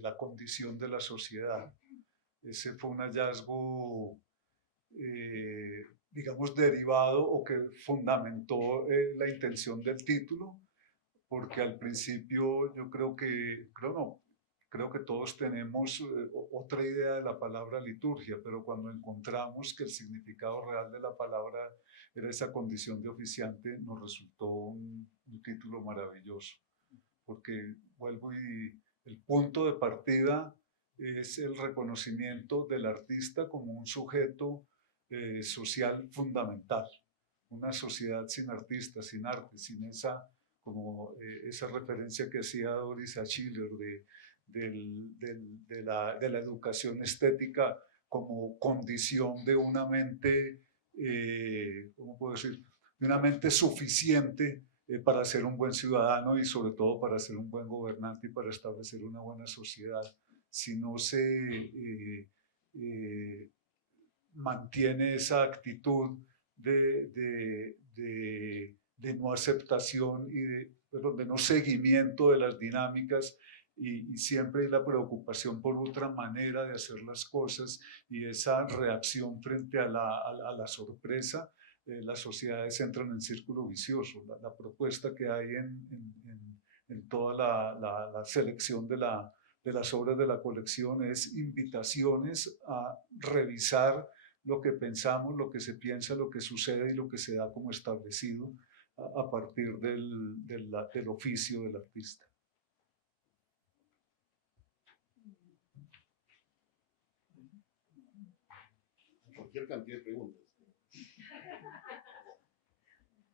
la condición de la sociedad. Ese fue un hallazgo, digamos, derivado o que fundamentó la intención del título, porque al principio yo creo que todos tenemos otra idea de la palabra liturgia, pero cuando encontramos que el significado real de la palabra era esa condición de oficiante, nos resultó un título maravilloso, porque vuelvo y el punto de partida es el reconocimiento del artista como un sujeto social fundamental. Una sociedad sin artistas, sin arte, sin esa referencia que hacía Doris a Schiller de la educación estética como condición de una mente, ¿cómo puedo decir?, de una mente suficiente para ser un buen ciudadano y sobre todo para ser un buen gobernante y para establecer una buena sociedad. Si no se mantiene esa actitud de no aceptación y de no seguimiento de las dinámicas, y siempre hay la preocupación por otra manera de hacer las cosas y esa reacción frente a la sorpresa, las sociedades entran en círculo vicioso. La propuesta que hay en toda la selección de las obras de la colección es invitaciones a revisar lo que pensamos, lo que se piensa, lo que sucede y lo que se da como establecido a partir del oficio del artista. Cualquier cantidad de preguntas.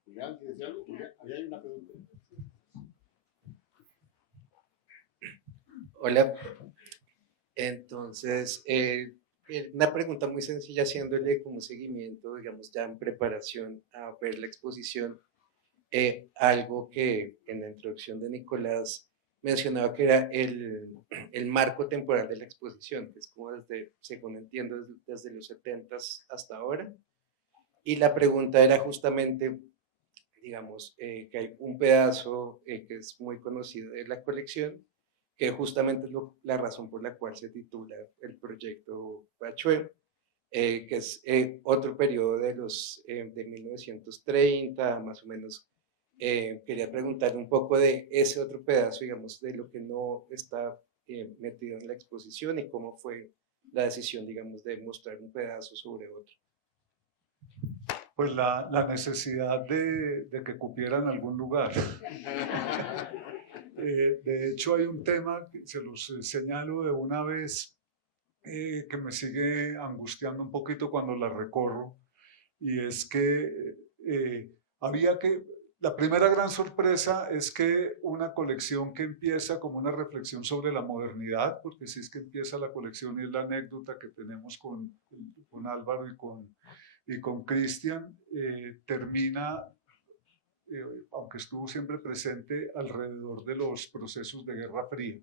Julián, ¿quieres decir algo? Julián, ahí hay una pregunta. Hola. Entonces, una pregunta muy sencilla, haciéndole como seguimiento, digamos, ya en preparación a ver la exposición, algo que en la introducción de Nicolás mencionaba que era el marco temporal de la exposición, que es como desde, según entiendo, desde los 70s hasta ahora. Y la pregunta era justamente, digamos, que hay un pedazo que es muy conocido de la colección, que justamente es la razón por la cual se titula el proyecto Bachué, que es otro periodo de 1930, más o menos. Quería preguntarle un poco de ese otro pedazo, digamos, de lo que no está metido en la exposición y cómo fue la decisión, digamos, de mostrar un pedazo sobre otro. Pues la necesidad de que cupiera en algún lugar. De hecho, hay un tema que se los señalo de una vez que me sigue angustiando un poquito cuando la recorro, y es que había que La primera gran sorpresa es que una colección que empieza como una reflexión sobre la modernidad, porque si es que empieza la colección y es la anécdota que tenemos con Álvaro y con Cristian, termina, aunque estuvo siempre presente, alrededor de los procesos de Guerra Fría.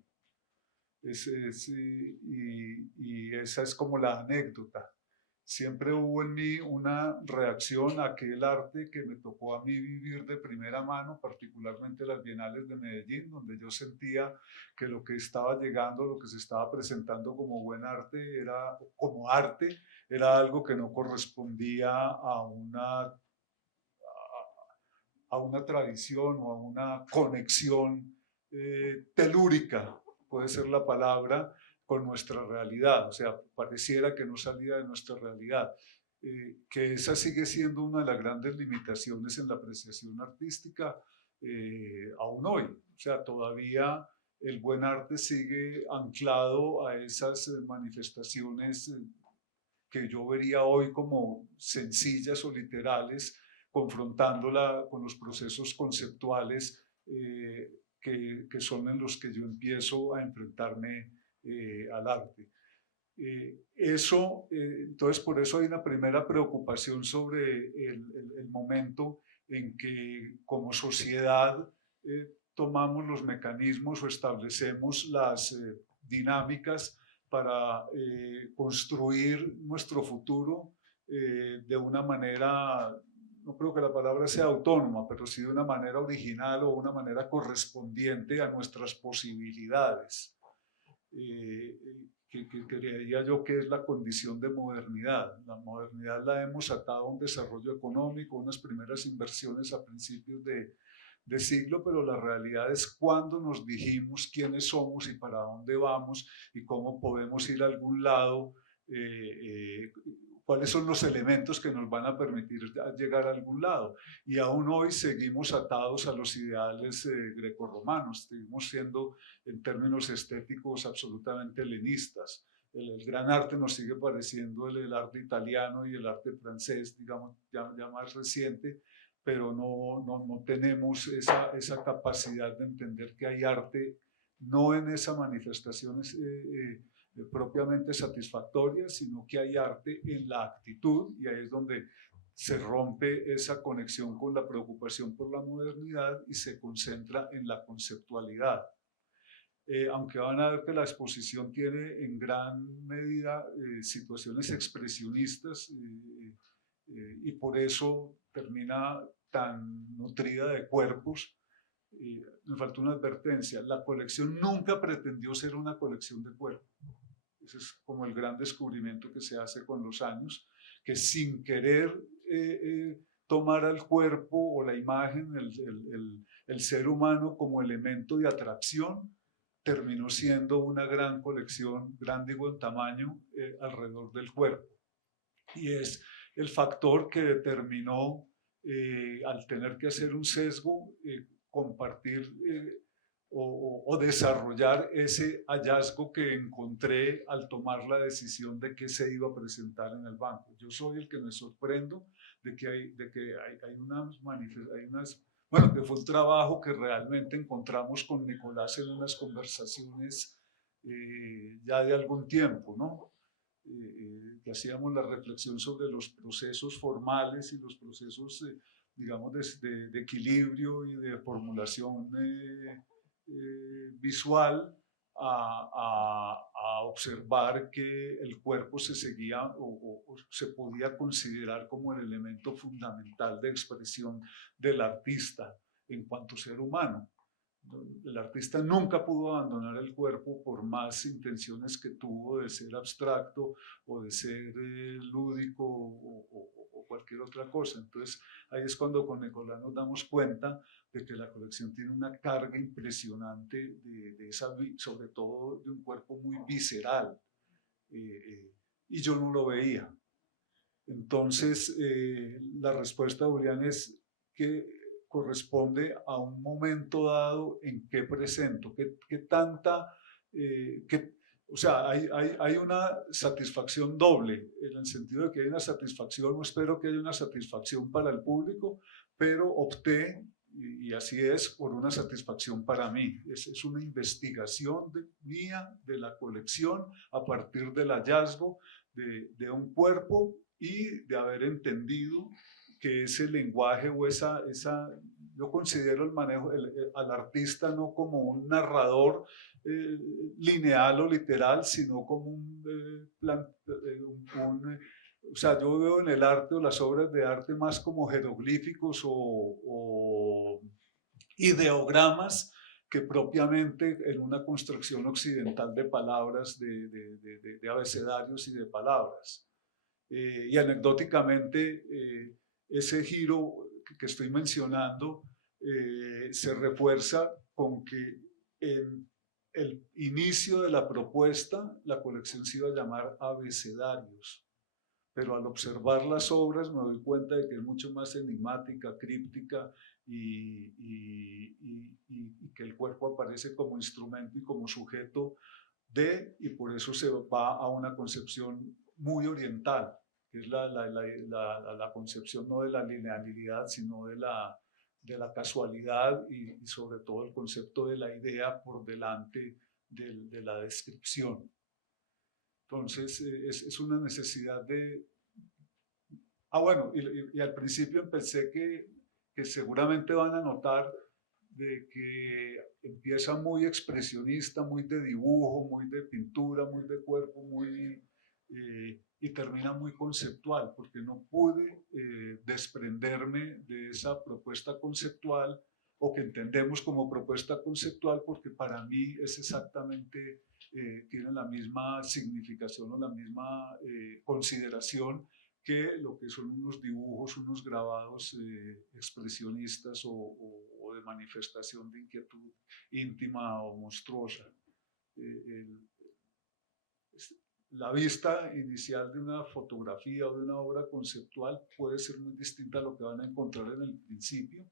Y esa es como la anécdota. Siempre hubo en mí una reacción a aquel arte que me tocó a mí vivir de primera mano, particularmente las Bienales de Medellín, donde yo sentía que lo que estaba llegando, lo que se estaba presentando como buen arte, era algo que no correspondía a una tradición o a una conexión telúrica, puede ser la palabra, con nuestra realidad, o sea, pareciera que no salía de nuestra realidad, que esa sigue siendo una de las grandes limitaciones en la apreciación artística aún hoy, o sea, todavía el buen arte sigue anclado a esas manifestaciones que yo vería hoy como sencillas o literales, confrontándola con los procesos conceptuales que son en los que yo empiezo a enfrentarme al arte. Entonces, por eso hay una primera preocupación sobre el momento en que como sociedad tomamos los mecanismos o establecemos las dinámicas para construir nuestro futuro de una manera, no creo que la palabra sea autónoma, pero sí de una manera original o una manera correspondiente a nuestras posibilidades. Que creería yo que es la condición de modernidad. La modernidad la hemos atado a un desarrollo económico, unas primeras inversiones a principios de siglo, pero la realidad es cuando nos dijimos quiénes somos y para dónde vamos y cómo podemos ir a algún lado, cuáles son los elementos que nos van a permitir llegar a algún lado. Y aún hoy seguimos atados a los ideales grecorromanos, seguimos siendo en términos estéticos absolutamente helenistas. El gran arte nos sigue pareciendo el arte italiano y el arte francés, digamos, ya más reciente, pero no tenemos esa capacidad de entender que hay arte, no en esas manifestaciones propiamente satisfactorias, sino que hay arte en la actitud, y ahí es donde se rompe esa conexión con la preocupación por la modernidad y se concentra en la conceptualidad. Aunque van a ver que la exposición tiene en gran medida situaciones expresionistas y por eso termina tan nutrida de cuerpos. Me faltó una advertencia: la colección nunca pretendió ser una colección de cuerpos. Ese es como el gran descubrimiento que se hace con los años, que sin querer tomar al cuerpo o la imagen, el ser humano como elemento de atracción, terminó siendo una gran colección, gran digo en tamaño, alrededor del cuerpo. Y es el factor que determinó, al tener que hacer un sesgo, compartir o desarrollar ese hallazgo que encontré al tomar la decisión de qué se iba a presentar en el banco. Yo soy el que me sorprendo de que hay unas bueno, que fue un trabajo que realmente encontramos con Nicolás en unas conversaciones ya de algún tiempo, ¿no? Que hacíamos la reflexión sobre los procesos formales y los procesos, digamos, de equilibrio y de formulación visual a observar que el cuerpo se seguía o se podía considerar como el elemento fundamental de expresión del artista en cuanto ser humano. El artista nunca pudo abandonar el cuerpo por más intenciones que tuvo de ser abstracto o de ser lúdico o cualquier otra cosa. Entonces ahí es cuando con Nicolás nos damos cuenta de que la colección tiene una carga impresionante sobre todo de un cuerpo muy visceral, y yo no lo veía. Entonces la respuesta de Julián es que corresponde a un momento dado en que presento, que tanta, o sea, hay una satisfacción doble, en el sentido de que hay una satisfacción, no espero que haya una satisfacción para el público, pero opté y así es por una satisfacción para mí. Es una investigación mía de la colección a partir del hallazgo de un cuerpo y de haber entendido que ese lenguaje o yo considero el manejo al artista no como un narrador lineal o literal, sino como o sea, yo veo en el arte o las obras de arte más como jeroglíficos o ideogramas que propiamente en una construcción occidental de palabras, de abecedarios y de palabras. Y anecdóticamente, ese giro que estoy mencionando se refuerza con que en el inicio de la propuesta la colección se iba a llamar Abecedarios, pero al observar las obras me doy cuenta de que es mucho más enigmática, críptica y que el cuerpo aparece como instrumento y como sujeto y por eso se va a una concepción muy oriental, que es la concepción no de la linealidad, sino de la casualidad y sobre todo el concepto de la idea por delante de la descripción. Entonces, es una necesidad de... bueno, y al principio empecé que seguramente van a notar de que empieza muy expresionista, muy de dibujo, muy de pintura, muy de cuerpo, y termina muy conceptual, porque no pude desprenderme de esa propuesta conceptual, o que entendemos como propuesta conceptual, porque para mí es exactamente, tiene la misma significación o la misma consideración que lo que son unos dibujos, unos grabados expresionistas o de manifestación de inquietud íntima o monstruosa. La vista inicial de una fotografía o de una obra conceptual puede ser muy distinta a lo que van a encontrar en el principio,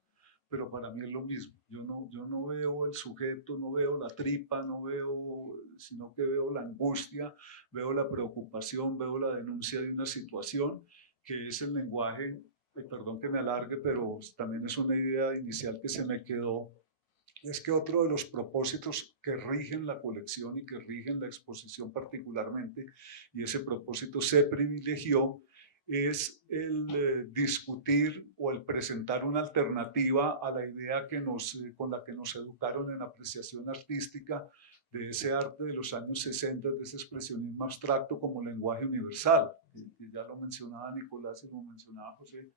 pero para mí es lo mismo. Yo no veo el sujeto, no veo la tripa, no veo, sino que veo la angustia, veo la preocupación, veo la denuncia de una situación, que es el lenguaje, perdón que me alargue, pero también es una idea inicial que se me quedó. Es que otro de los propósitos que rigen la colección y que rigen la exposición particularmente, y ese propósito se privilegió, es el discutir o el presentar una alternativa a la idea con la que nos educaron en apreciación artística de ese arte de los años 60, de ese expresionismo abstracto como lenguaje universal. Y ya lo mencionaba Nicolás y lo mencionaba José,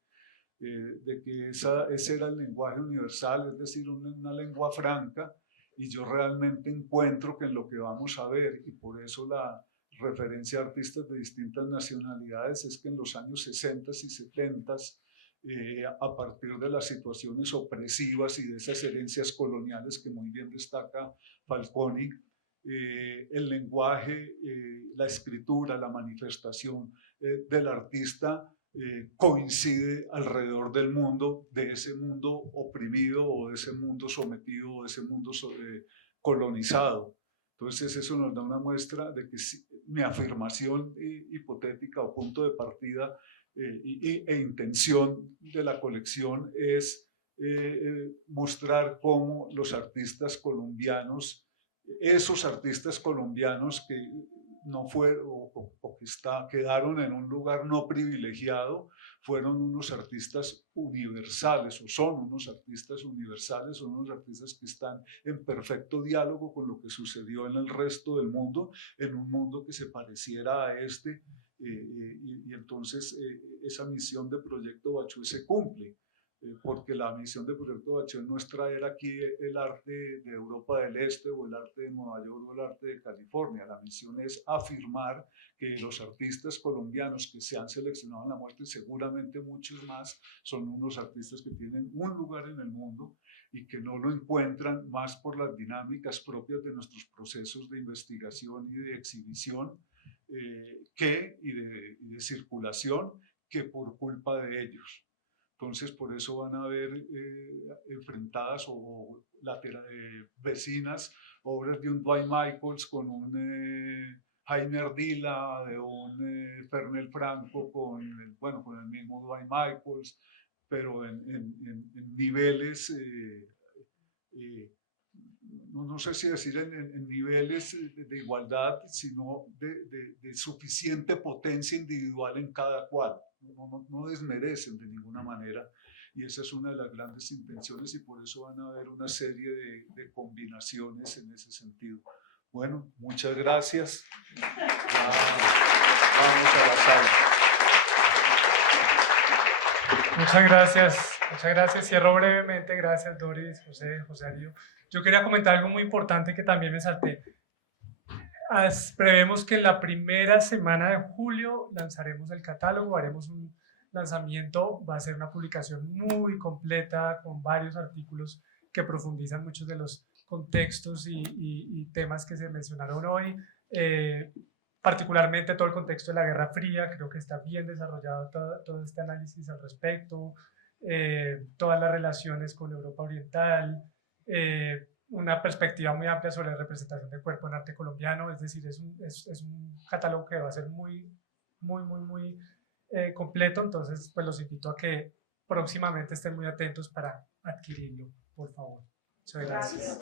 de que ese era el lenguaje universal, es decir, una lengua franca, y yo realmente encuentro que en lo que vamos a ver, y por eso la referencia a artistas de distintas nacionalidades, es que en los años 60 y 70, a partir de las situaciones opresivas y de esas herencias coloniales que muy bien destaca Falconi, el lenguaje, la escritura, la manifestación del artista coincide alrededor del mundo, de ese mundo oprimido o de ese mundo sometido o de ese mundo colonizado. Entonces eso nos da una muestra de que mi afirmación hipotética o punto de partida e intención de la colección es mostrar cómo los artistas colombianos, esos artistas colombianos que no fueron o que quedaron en un lugar no privilegiado, fueron unos artistas universales, o son unos artistas universales, son unos artistas que están en perfecto diálogo con lo que sucedió en el resto del mundo, en un mundo que se pareciera a este, y entonces esa misión de Proyecto Bachué se cumple. Porque la misión de Proyecto Bachué no es traer aquí el arte de Europa del Este o el arte de Nueva York o el arte de California. La misión es afirmar que los artistas colombianos que se han seleccionado en la muestra, y seguramente muchos más, son unos artistas que tienen un lugar en el mundo y que no lo encuentran más por las dinámicas propias de nuestros procesos de investigación y de exhibición y de circulación, que por culpa de ellos. Entonces, por eso van a haber enfrentadas o vecinas obras de un Dwight Michaels con un Jaime Ardila, de un Fernel Franco con el mismo Dwight Michaels, pero en niveles, no sé si decir en niveles de igualdad, sino de suficiente potencia individual en cada cual. No desmerecen de ninguna manera, y esa es una de las grandes intenciones, y por eso van a haber una serie de combinaciones en ese sentido. Bueno, muchas gracias. Vamos a la sala. Muchas gracias. Cierro brevemente. Gracias, Doris, José Darío. Yo quería comentar algo muy importante que también me salté. Prevemos que en la primera semana de julio lanzaremos el catálogo, haremos un lanzamiento, va a ser una publicación muy completa con varios artículos que profundizan muchos de los contextos y temas que se mencionaron hoy, particularmente todo el contexto de la Guerra Fría. Creo que está bien desarrollado todo este análisis al respecto, todas las relaciones con Europa Oriental, una perspectiva muy amplia sobre la representación del cuerpo en arte colombiano. Es decir, es un catálogo que va a ser muy completo. Entonces, pues los invito a que próximamente estén muy atentos para adquirirlo, por favor. Muchas gracias.